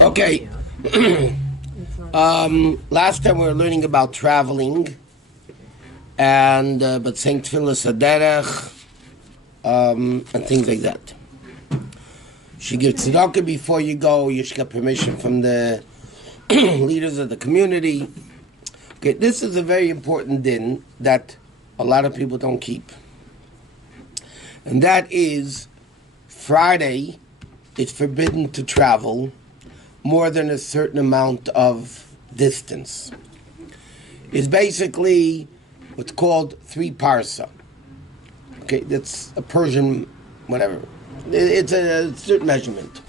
Okay. Last time we were learning about traveling, and but saying tefillas haderech, and things like that. You give tzedakah before you go. You should get permission from the leaders of the community. Okay, this is a very important din that a lot of people don't keep, and that is Friday. It's forbidden to travel more than a certain amount of distance. It's basically what's called 3 parsa. Okay, that's a Persian, whatever. It's a certain measurement.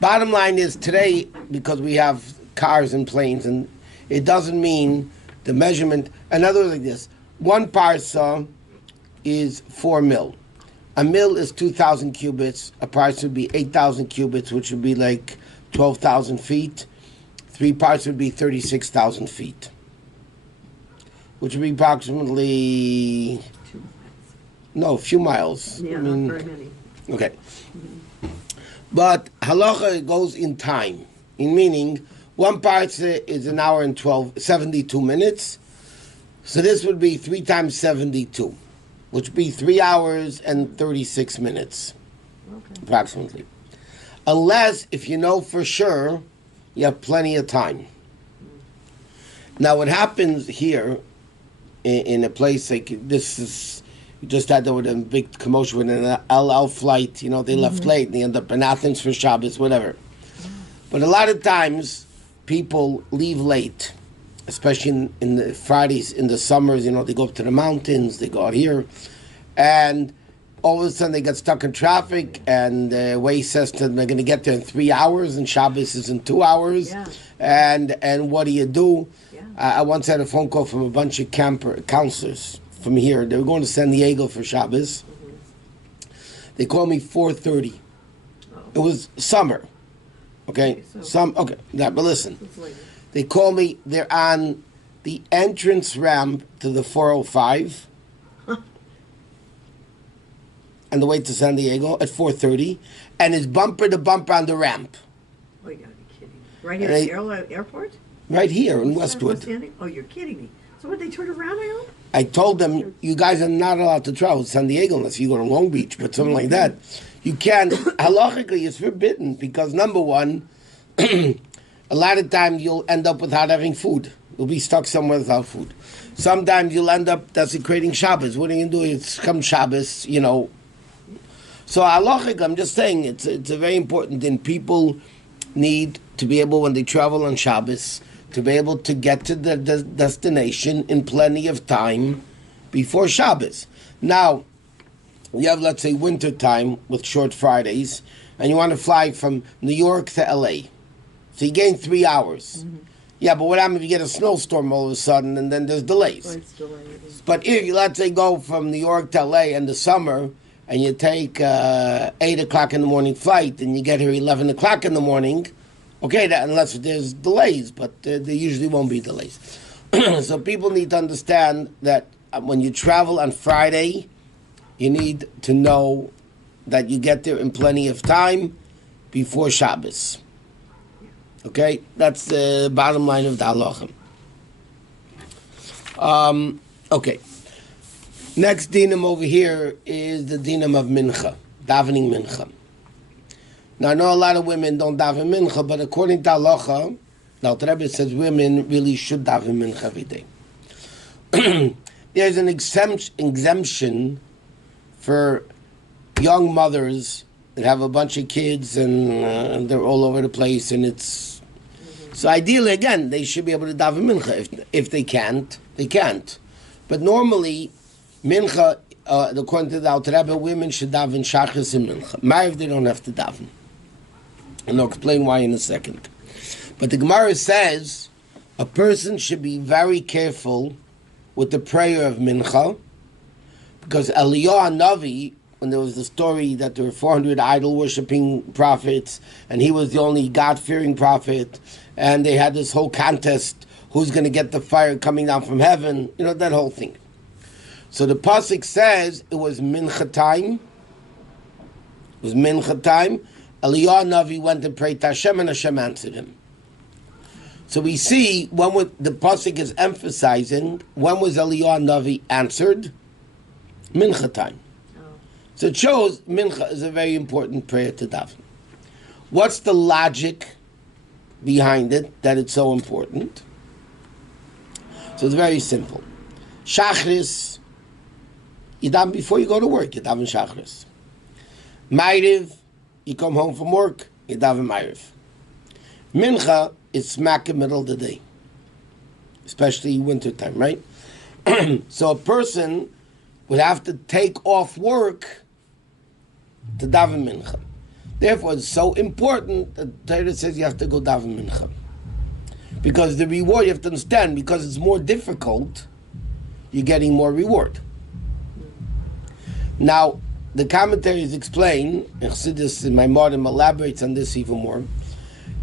Bottom line is today, because we have cars and planes, and it doesn't mean the measurement. In other words, like this: 1 parsa is 4 mil. A mil is 2,000 cubits. A parsa would be 8,000 cubits, which would be like 12,000 feet. 3 parts would be 36,000 feet, which would be approximately a few miles. Yeah, not very many. Okay. But halacha goes in time, in meaning 1 parsa is an hour and 72 minutes. So this would be 3 times 72, which would be 3 hours and 36 minutes, approximately. Unless, if you know for sure, you have plenty of time. Now, what happens here in a place like this is, you just had a big commotion with an El Al flight. They left late and they end up in Athens for Shabbos, whatever. But a lot of times, people leave late, especially in the Fridays, in the summers. They go up to the mountains, they go out here, and all of a sudden they get stuck in traffic, and Waze says to them they're going to get there in 3 hours, and Shabbos is in 2 hours. Yeah. And what do you do? Yeah. I once had a phone call from a bunch of counselors from here. They were going to San Diego for Shabbos. They called me 4:30. It was summer. Okay? But listen. They call me, they're on the entrance ramp to the 405 on the way to San Diego at 4:30, and it's bumper to bumper on the ramp. Oh, you gotta be kidding me. Right here at the airport? Right here in Westwood. Oh, you're kidding me. So would they turn around, I hope? I told them, you guys are not allowed to travel to San Diego unless you go to Long Beach, but something like that. You can't. Halachically, it's forbidden because, number one, a lot of times you'll end up without having food. You'll be stuck somewhere without food. Sometimes you'll end up desecrating Shabbos. What are you going to do? It's come Shabbos, So halachically, I'm just saying, it's a very important thing. People need to be able, when they travel on Shabbos, to be able to get to the destination in plenty of time before Shabbos. Now, you have, let's say, winter time with short Fridays, and you want to fly from New York to L.A., so you gain 3 hours. Mm-hmm. Yeah, but what happens if you get a snowstorm all of a sudden and then there's delays? Well, it's delayed. But if you, let's say, go from New York to L.A. in the summer and you take 8 o'clock in the morning flight and you get here 11 o'clock in the morning, okay, unless there's delays, but there usually won't be delays. So people need to understand that when you travel on Friday, you need to know that you get there in plenty of time before Shabbos. Okay, that's the bottom line of the halachim. Okay, next dinam over here is the dinam of mincha, davening mincha. Now, I know a lot of women don't daven mincha, but according to halacha, now the Rabbi says women really should daven mincha every day. There's an exemption for young mothers that have a bunch of kids and they're all over the place, and it's so ideally, again, they should be able to daven mincha. If they can't, they can't. But normally, mincha, according to the Alter Rebbe, women should daven shachris and mincha. Ma'ariv, they don't have to daven. And I'll explain why in a second. But the Gemara says a person should be very careful with the prayer of mincha, because Eliyahu Navi, when there was the story that there were 400 idol-worshipping prophets, and he was the only God-fearing prophet, and they had this whole contest, who's going to get the fire coming down from heaven, that whole thing. So the pasuk says it was mincha time, Eliyahu Navi went and prayed to Hashem, and Hashem answered him. So we see the pasuk is emphasizing when was Eliyahu Navi answered? Mincha time. So it shows Mincha is a very important prayer to daven. What's the logic behind it that it's so important? So it's very simple. Shachris, you daven before you go to work, you daven Shachris. Ma'ariv, you come home from work, you daven Ma'ariv. Mincha is smack in the middle of the day, especially wintertime, right? So a person would have to take off work to daven Mincha. Therefore, it's so important that the Torah says you have to go daven Mincha. Because the reward, you have to understand, because it's more difficult, you're getting more reward. Now, the commentaries explain, Chassidus in my modern elaborates on this even more.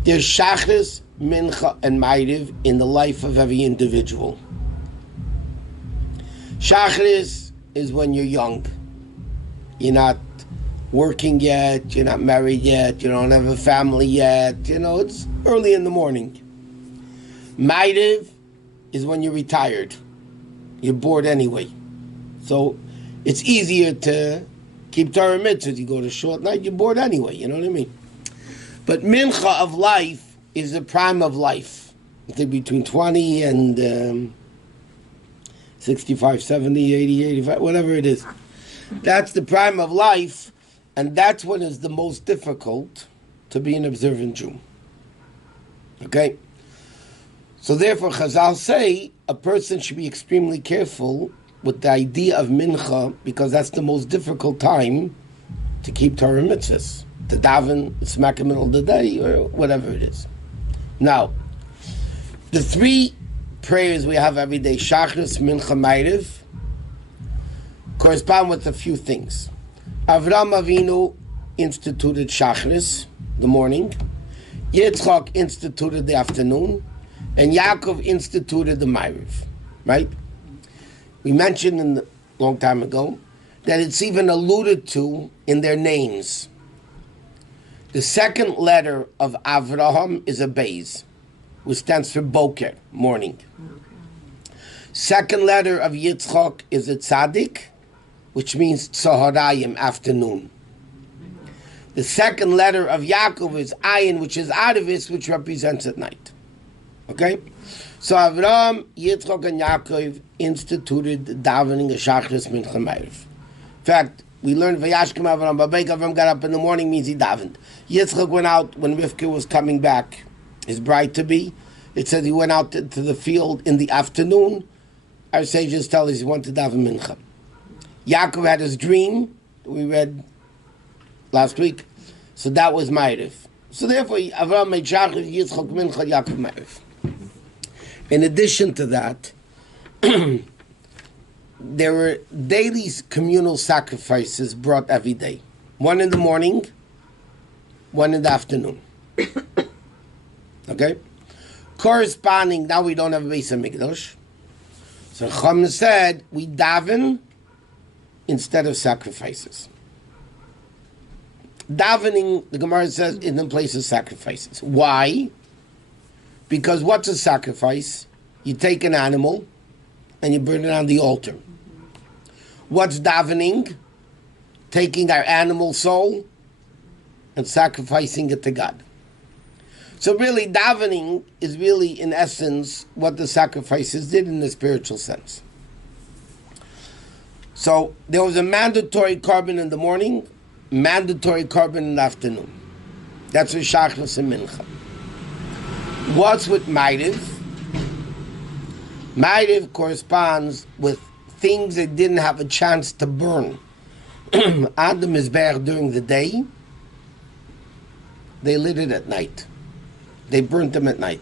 There's Shachris, Mincha, and Ma'ariv in the life of every individual. Shachris is when you're young. You're not working yet, you're not married yet, you don't have a family yet, it's early in the morning. Ma'ariv is when you're retired. You're bored anyway. So it's easier to keep Torah mitzvahs. You go to short night, you're bored anyway, you know what I mean? But Mincha of life is the prime of life. I think between 20 and 65, 70, 80, 85, whatever it is. That's the prime of life, and that's when it's the most difficult to be an observant Jew. Okay? So therefore, Chazal say a person should be extremely careful with the idea of Mincha, because that's the most difficult time to keep Torah mitzvahs, to daven, smack in the middle of the day, or whatever it is. Now, the three prayers we have every day, Shachris, Mincha, Ma'ariv, correspond with a few things. Avraham Avinu instituted Shachris, the morning. Yitzchak instituted the afternoon. And Yaakov instituted the Ma'ariv. Right? We mentioned a long time ago that it's even alluded to in their names. The second letter of Avraham is a Beis, which stands for Boker, morning. Second letter of Yitzchak is a Tzaddik, which means Tzoharayim, afternoon. The second letter of Yaakov is Ayin, which is Arvis, which represents at night. Okay? So Avraham, Yitzchak, and Yaakov instituted davening a Shachris Mincha Ma'ariv. In fact, we learned Vayashkem Avraham Babek. Avraham got up in the morning, means he davened. Yitzchak went out when Rivka was coming back, his bride-to-be. It said he went out to the field in the afternoon. Our sages tell us he went to daven Mincha. Yaakov had his dream, we read last week. So that was Ma'ariv. So therefore, Avraham made Shachris, Yitzchak, Mincha, Yaakov, Ma'ariv. In addition to that, there were daily communal sacrifices brought every day. One in the morning, one in the afternoon. Okay? Corresponding, now we don't have a Beis HaMikdash. So Chum said, we daven instead of sacrifices. Davening, the Gemara says, is in place of sacrifices. Why? Because what's a sacrifice? You take an animal and you burn it on the altar. What's davening? Taking our animal soul and sacrificing it to God. So really, davening is really, in essence, what the sacrifices did in the spiritual sense. So there was a mandatory carbon in the morning, mandatory carbon in the afternoon. That's what Shachris and Mincha. What's with Ma'ariv? Ma'ariv corresponds with things that didn't have a chance to burn on the Mizbeach during the day. They lit it at night. They burnt them at night.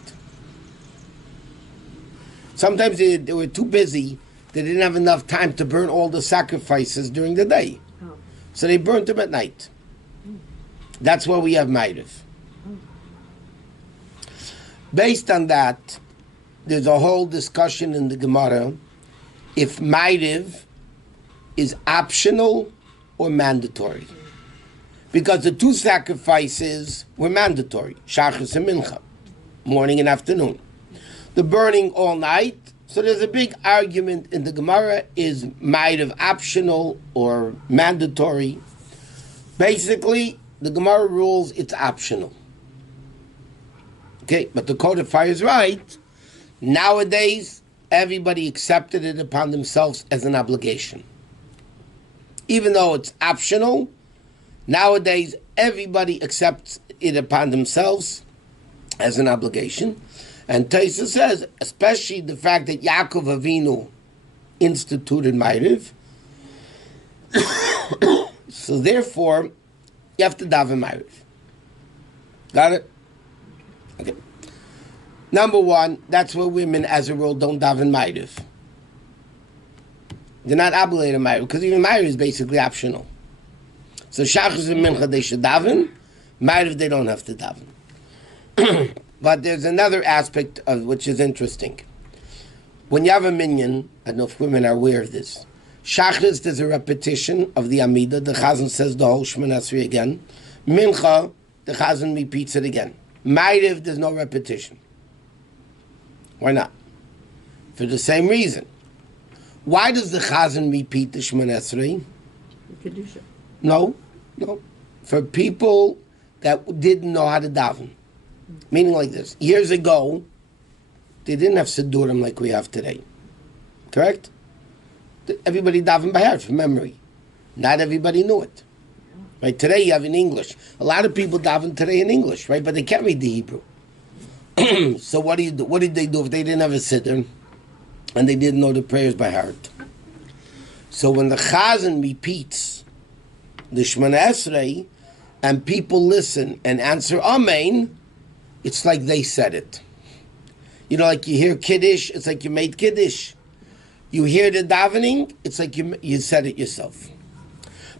Sometimes they were too busy. They didn't have enough time to burn all the sacrifices during the day. So they burnt them at night. That's why we have Ma'ariv. Based on that, there's a whole discussion in the Gemara if Ma'ariv is optional or mandatory. Because the two sacrifices were mandatory, Shachris and Mincha, morning and afternoon. The burning all night, so there's a big argument in the Gemara, is Ma'ariv optional or mandatory. Basically, the Gemara rules it's optional. Okay, but the codifier is right. Nowadays, everybody accepted it upon themselves as an obligation. Even though it's optional, nowadays everybody accepts it upon themselves as an obligation. And Taisa says, especially the fact that Yaakov Avinu instituted Ma'ariv, so therefore, you have to daven Ma'ariv. Got it? Okay. Number one, that's where women, as a rule, don't daven Ma'ariv. They're not obligated to Ma'ariv, because even Ma'ariv is basically optional. So Shachris and Mincha, they should daven. Ma'ariv, they don't have to daven. But there's another aspect of which is interesting. When you have a minyan, I don't know if women are aware of this, Shachris, there's a repetition of the Amidah. The Chazan says the whole Shemoneh Esrei again. Mincha, the Chazan repeats it again. Ma'ariv, there's no repetition. Why not? For the same reason. Why does the Chazan repeat the Shemoneh Esrei? Kedusha. No. For people that didn't know how to daven. Meaning like this. Years ago, they didn't have Siddurim like we have today. Correct? Everybody davened by heart, from memory. Not everybody knew it. Right? Today you have in English. A lot of people daven today in English, right? But they can't read the Hebrew. So what do you do? What did they do if they didn't have a siddur and they didn't know the prayers by heart? So when the Chazan repeats the Shemoneh Esrei and people listen and answer Amen, it's like they said it. You know, like you hear Kiddush, it's like you made Kiddush. You hear the davening, it's like you said it yourself.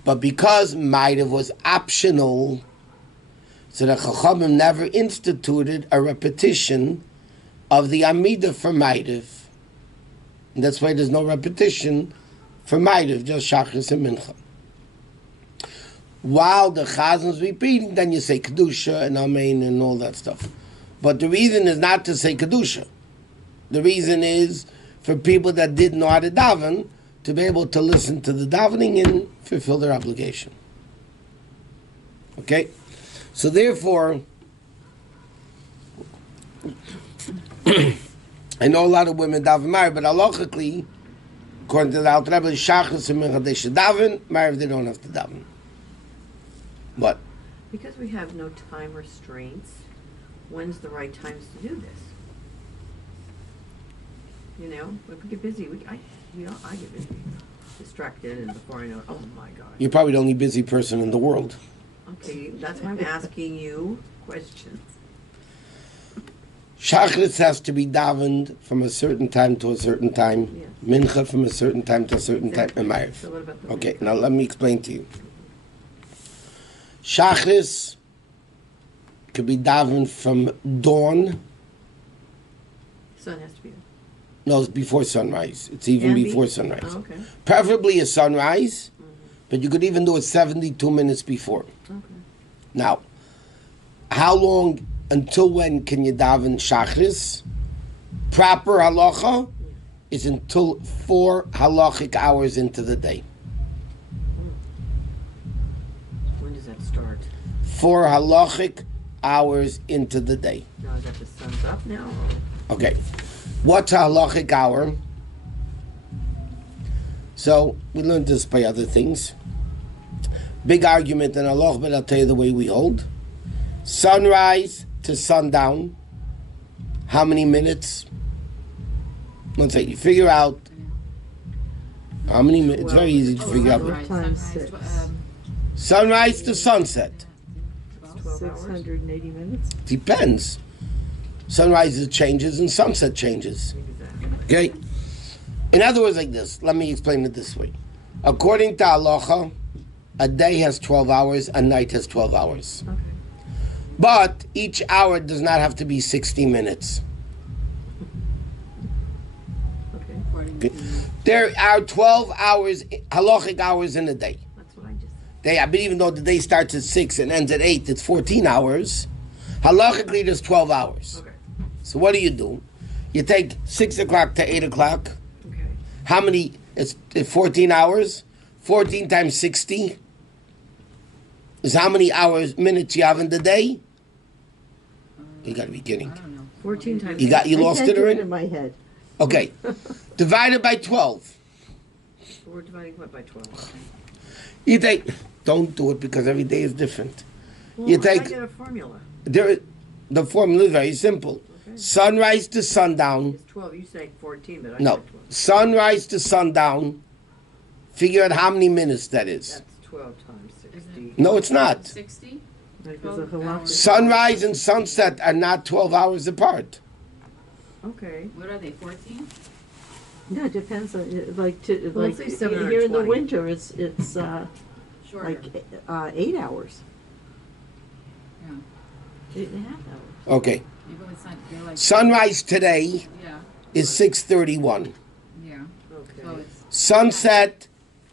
But because Ma'ariv was optional, so the Chachamim never instituted a repetition of the Amidah for Ma'ariv. And that's why there's no repetition for Ma'ariv, just Shachris and Mincha. While the Chazan's repeating, then you say Kedusha and Amen and all that stuff. But the reason is not to say Kedusha. The reason is for people that didn't know how to daven to be able to listen to the davening and fulfill their obligation. Okay? So therefore, I know a lot of women daven Ma'ariv, but halachically, according to the Alter Rebbe, Shachris and Mincha, they should daven. Ma'ariv, they don't have to daven. What? Because we have no time restraints, when's the right times to do this? You know, if we get busy, I get busy, distracted, and before I know it, oh my God. You're probably the only busy person in the world. Okay, that's why I'm asking you questions. Shachris has to be davened from a certain time to a certain time. Yes. Mincha from a certain time to a certain time. And Ma'ariv. So what about the Okay, now let me explain to you. Shachris could be davened from dawn. Sun has to be there. No, it's before sunrise. It's even Can be? before sunrise. Oh, okay. Preferably a sunrise, but you could even do it 72 minutes before. Okay. Now, how long, until when can you daven Shachris? Proper halacha is until 4 halachic hours into the day. When does that start? 4 halachic hours into the day. Now is that the sun's up now? Or? Okay. What's a halachic hour? So, we learned this by other things. Big argument in halach, but I'll tell you the way we hold. Sunrise to sundown. How many minutes? Let's say you figure out how many minutes. It's very easy to figure out. Times 6. Sunrise to sunset. 680 minutes? Depends. Sunrise changes and sunset changes. Okay? In other words, like this. Let me explain it this way. According to halacha, a day has 12 hours, a night has 12 hours. Okay. But each hour does not have to be 60 minutes. Okay. Okay? There are 12 hours, halachic hours in a day. That's what I just said. but even though the day starts at 6 and ends at 8, it's 14 hours. Halachically, there's 12 hours. Okay. So what do? You take 6 o'clock to 8 o'clock. Okay. How many? It's 14 hours. 14 times 60 is how many minutes you have in the day? You got to be kidding. I don't know. 14 times. You lost it already? in my head. Okay. Divided by 12. We're dividing what by 12? You take, don't do it because every day is different. Well, You take- I get a formula. The formula is very simple. Okay. Sunrise to sundown. It's 12. You say 14, but I No. said 12. Sunrise to sundown. Figure out how many minutes that is. That's 12 times 60. No, it's not. 60? Because of 12 halachically. hours. Sunrise and sunset are not 12 hours apart. Okay. What are they, 14? No, it depends on, Well, like, let's say here in the 720. winter, it's Shorter. like 8 hours. Yeah. 8.5 hours. Okay. Even it's not, they're like. Sunrise today Yeah, is 6:31. yeah. Okay. So it's. Sunset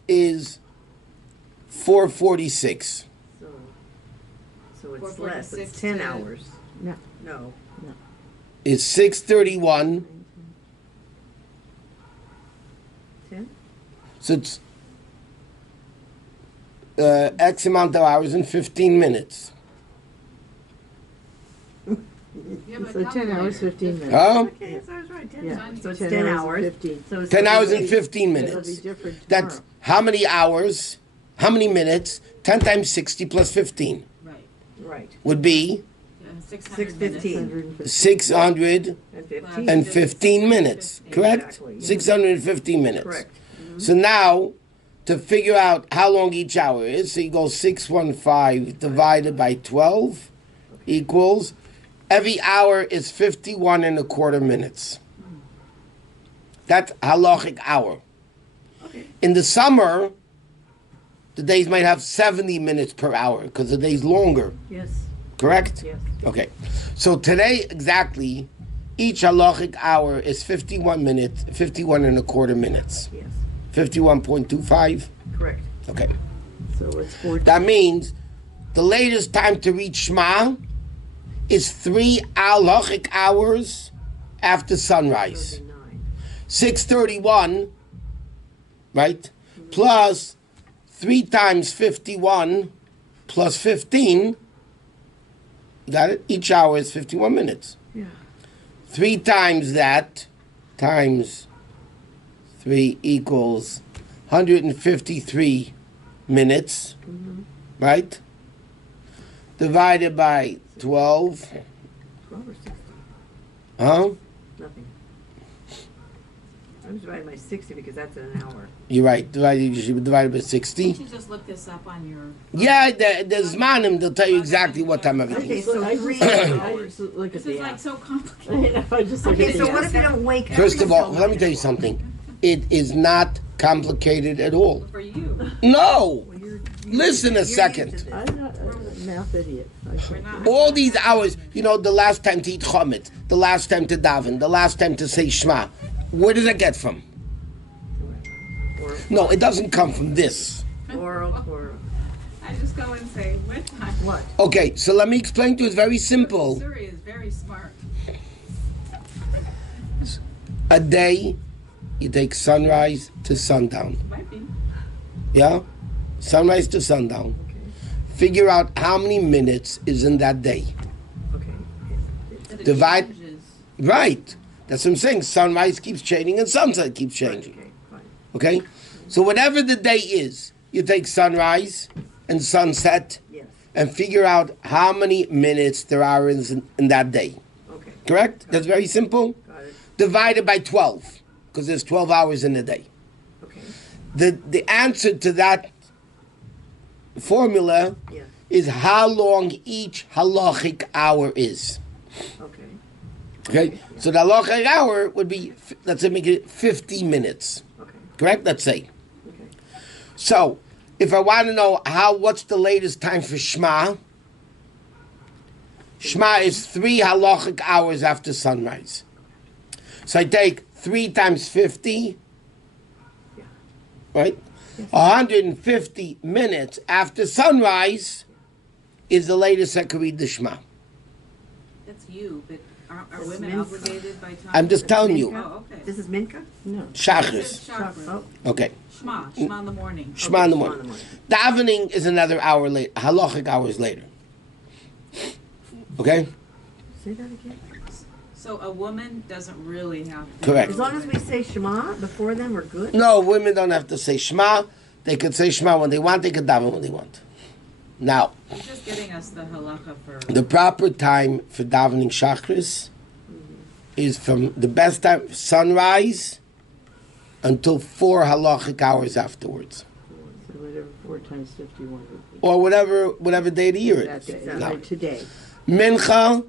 is 4:46. So it's 4:46 less. It's 10 to- hours. No. No. It's 6:31. 10? So it's X amount of hours and 15 minutes. Yeah, but So 10 hours, 15 minutes. Huh? Okay, so I was right. 10 Yeah. hours. So it's 10 10 hours hours. and 15. So it's 10 hours and eight. 15 It'll be minutes. different That's tomorrow. how many hours, how many minutes? 10 times 60 plus 15 Right. Right. would be Yeah, 600 6:15. minutes. 615 And 15. minutes, correct? Exactly. 615 minutes. Correct. So now, to figure out how long each hour is, so you go 615 divided by 12 equals, every hour is 51 and a quarter minutes. That's halachic hour. Okay. In the summer, the days might have 70 minutes per hour because the day's longer, Yes. correct? Yes. Okay. So today, exactly, each halachic hour is 51 minutes, 51 and a quarter minutes. Yes. 51.25. Correct. Okay. So it's 14. That means the latest time to reach Shema is 3 halachic hours after sunrise. 39. 6:31, right? Plus 3 times 51 plus 15. You got it? Each hour is 51 minutes. Yeah. 3 times that times 3 equals 153 minutes, right? Divided by 12, 12 or 60. huh? Nothing. I'm dividing by 60 because that's an hour. You're right. You should divide it by 60. You should just look this up on your. Yeah, there's manim. They'll tell you exactly what time everything Okay, is. so I 3 just, I hours. just look at This is the like app. so I complicated. know, I just look Okay, at the so what app. if you don't wake up? First of all, until let me tell you 9 something. It is not complicated at all. For you. No. Well, you're Listen a used to second. this. I'm not a math idiot. We're not. All these hours, the last time to eat chomet, the last time to daven, the last time to say Shema. Where does that get from? No, it doesn't come from this. Oral. I just go and say, what time? What? Okay, so let me explain to you. It's very simple. Suri is very smart. A day, you take sunrise to sundown. Might be. Yeah? Sunrise to sundown. Okay. Figure out how many minutes is in that day. Okay. But it Divide- changes. Right. That's what I'm saying. Sunrise keeps changing and sunset keeps changing. Okay, fine. Okay? So whatever the day is, you take sunrise and sunset Yes. and figure out how many minutes there are in that day. Okay. Correct? That's very simple. Got it. Divided by 12, because there's 12 hours in a day. Okay. The answer to that formula Yeah. is how long each halachic hour is. Okay. Okay? So the halachic hour would be, let's say, make it 50 minutes. Okay. Correct? Let's say. Okay. So, if I want to know what's the latest time for Shema? Shema is 3 halachic hours after sunrise. So I take 3 times 50, Yeah. right? 150 minutes after sunrise is the latest I could read the Shema. That's you, but are That's women mincha. obligated by time? I'm just telling you. Oh, okay. This is Minka? No. Shachris. Oh, Okay. Shema in the morning. Shema in the Shema morning. Davening is another hour later. Halachic hours later. Okay? Say that again. So a woman doesn't really have to. Correct. As long as we say Shema before then, we're good? No, women don't have to say Shema. They could say Shema when they want. They could daven when they want. Now, You're just getting us the halacha for. the proper time for davening Shachris is from the best time, sunrise, until 4 halachic hours afterwards. So whatever 4 times 51 would be. Or whatever day of the year it That is. day, Now, like today. Mincha,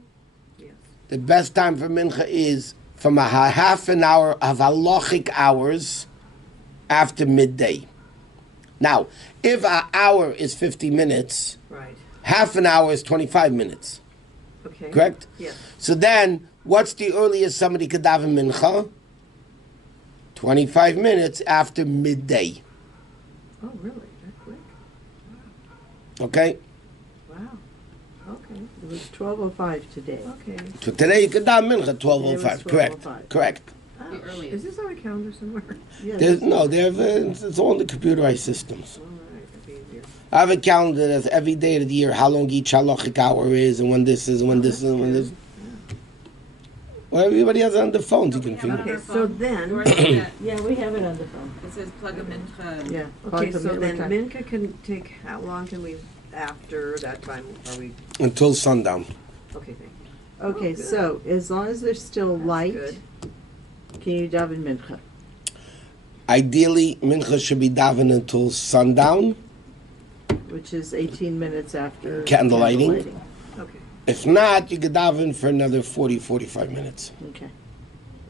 Yes. the best time for Mincha is from a half an hour of halachic hours after midday. Now, if an hour is 50 minutes, Right. half an hour is 25 minutes. Okay. Correct? Yes. So then, what's the earliest somebody could daven Mincha? 25 minutes after midday. Oh, really? That quick? Okay? Wow. Okay. It was 12:05 today. Okay. So today you could daven Mincha Today 12:05. was Correct. 12:05. Correct. Oh, earliest. is this on a calendar somewhere? Yeah, There's, no, they have, it's all in the computerized systems. All right, that'd be easier. I have a calendar that's every day of the year, how long each halachic hour is, and when this is, and when this is, and when this. Well, everybody has it on their phones. You can We have it figure. on Okay, our so phone. then- Yours is that- Yeah, we have it on the phone. It says plug a mincha. and- Yeah. Okay, Like so the then time. Minka can take, how long can we, after that time, are we, Until sundown. okay, thank you. Okay, Oh, good. so as long as there's still That's light, good. can you daven mincha? Ideally, Mincha should be daven until sundown. Which is 18 minutes after Candle lighting. Okay. If not, you could daven for another 40, 45 minutes Okay.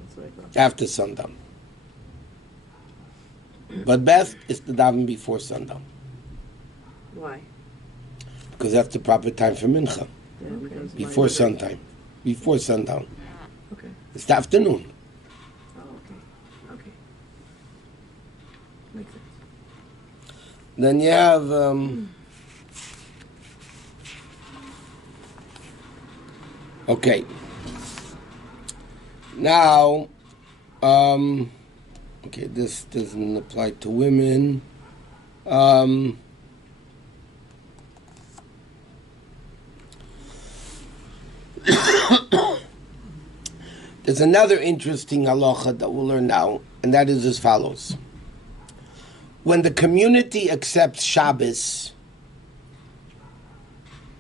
That's what I thought. after sundown. But best is to daven before sundown, Why? because that's the proper time for Mincha. Yeah, Okay. because Before mine- sundown. Before sundown. Okay. It's the afternoon. Oh, okay. Okay. Makes sense. Then you have okay. Now, okay, this doesn't apply to women. There's another interesting halacha that we'll learn now, and that is as follows. When the community accepts Shabbos,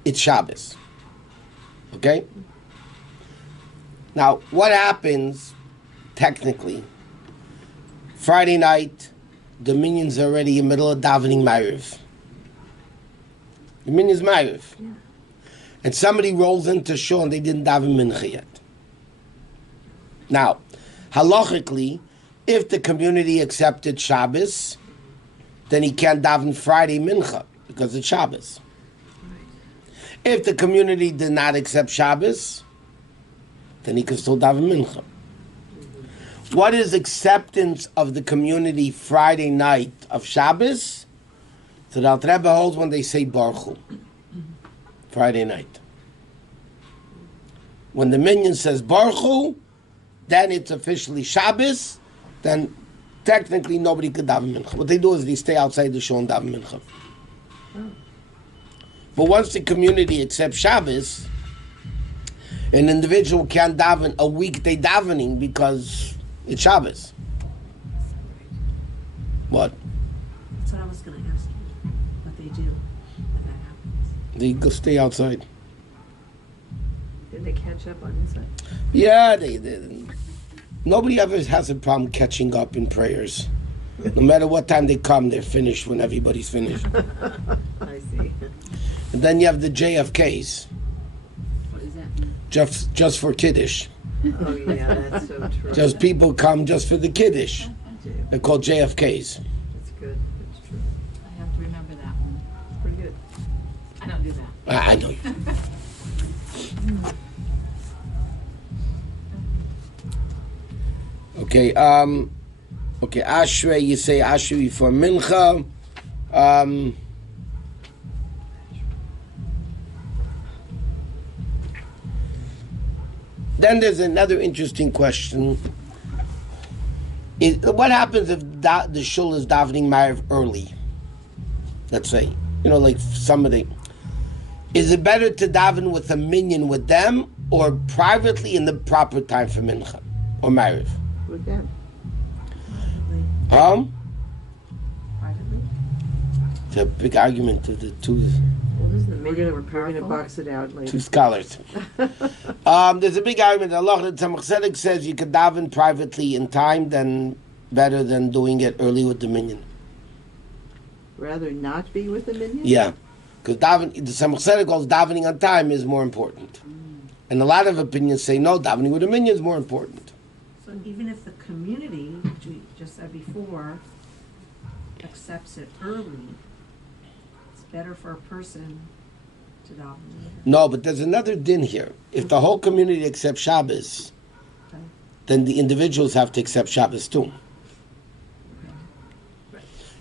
it's Shabbos. Okay? Now, what happens, technically, Friday night, the minyan's already in the middle of davening Ma'ariv. The minyan's Ma'ariv. Yeah. And somebody rolls into shul and they didn't daven mincha yet. Now, halachically, if the community accepted Shabbos, then he can't daven Friday mincha because it's Shabbos. If the community did not accept Shabbos, then he can still daven mincha. What is acceptance of the community Friday night of Shabbos? So the Alter Rebbe holds when they say Baruch Hu, Friday night. When the minyan says Baruch Hu, then it's officially Shabbos, then technically nobody could daven mincha. What they do is they stay outside the shul and daven mincha. But once the community accepts Shabbos, an individual can't daven a weekday davening because it's Shabbos. What? That's what I was going to ask you, what they do when that happens. They go stay outside. Did they catch up on inside? Yeah, they nobody ever has a problem catching up in prayers. No matter what time they come, they're finished when everybody's finished. I see. And then you have the JFKs, What does that mean? just for Kiddush. Oh, yeah, that's so true. Just people come just for the Kiddush. They're called JFKs. That's good. That's true. I have to remember that one. It's pretty good. I don't do that. I know you. Okay, Okay, Ashrei, you say Ashrei before Mincha. Then there's another interesting question. What happens if the shul is davening Ma'ariv early? Let's say, like somebody. Is it better to daven with a minyan with them or privately in the proper time for Mincha or Ma'ariv? With them. Privately. Privately? It's a big argument of the two Well, isn't the We're minyan gonna, more we're gonna powerful? box it out later. scholars. There's a big argument. Allah that Tzemach Tzedek says you could daven privately in time, then better than doing it early with the minyan. Rather not be with the minion? Yeah, because the Tzemach Tzedek calls davening on time is more important, and a lot of opinions say no, davening with the minyan is more important. So even if the community, which we just said before, accepts it early, it's better for a person to daven later. No, but there's another din here. If the whole community accepts Shabbos, Okay. then the individuals have to accept Shabbos too.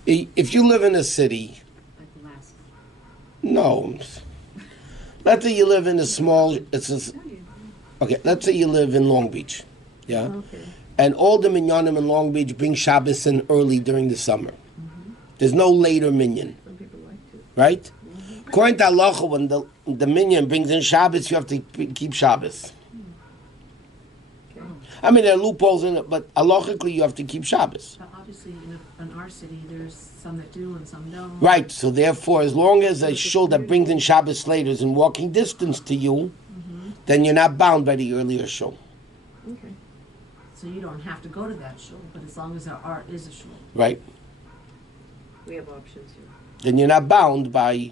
If you live in a city, Like the last. no. Let's say you live in a small. Okay. Let's say you live in Long Beach, yeah, Okay. and all the minyanim in Long Beach bring Shabbos in early during the summer. There's no later minyan, Some people like to. right? According to halacha, when the minyan brings in Shabbos, you have to keep Shabbos. Okay. I mean, there are loopholes in it, but halachically you have to keep Shabbos. But obviously, in our city, there's some that do and some don't. Right, so therefore, as long as a shul that brings in Shabbos later is in walking distance to you, then you're not bound by the earlier shul. Okay. So you don't have to go to that shul, but as long as there is a shul. Right? We have options here. Then you're not bound by.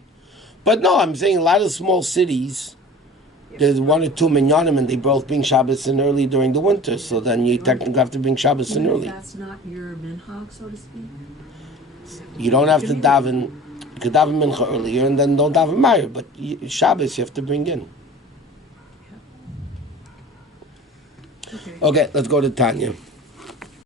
But no, I'm saying a lot of small cities, there's one or two minyanim and they both bring Shabbos in early during the winter, so then you technically have to bring Shabbos in Even if early. that's not your minhag, so to speak. You don't have to daven, you could daven mincha earlier and then don't daven Ma'ariv, but Shabbos you have to bring in. Okay. Okay, let's go to Tanya.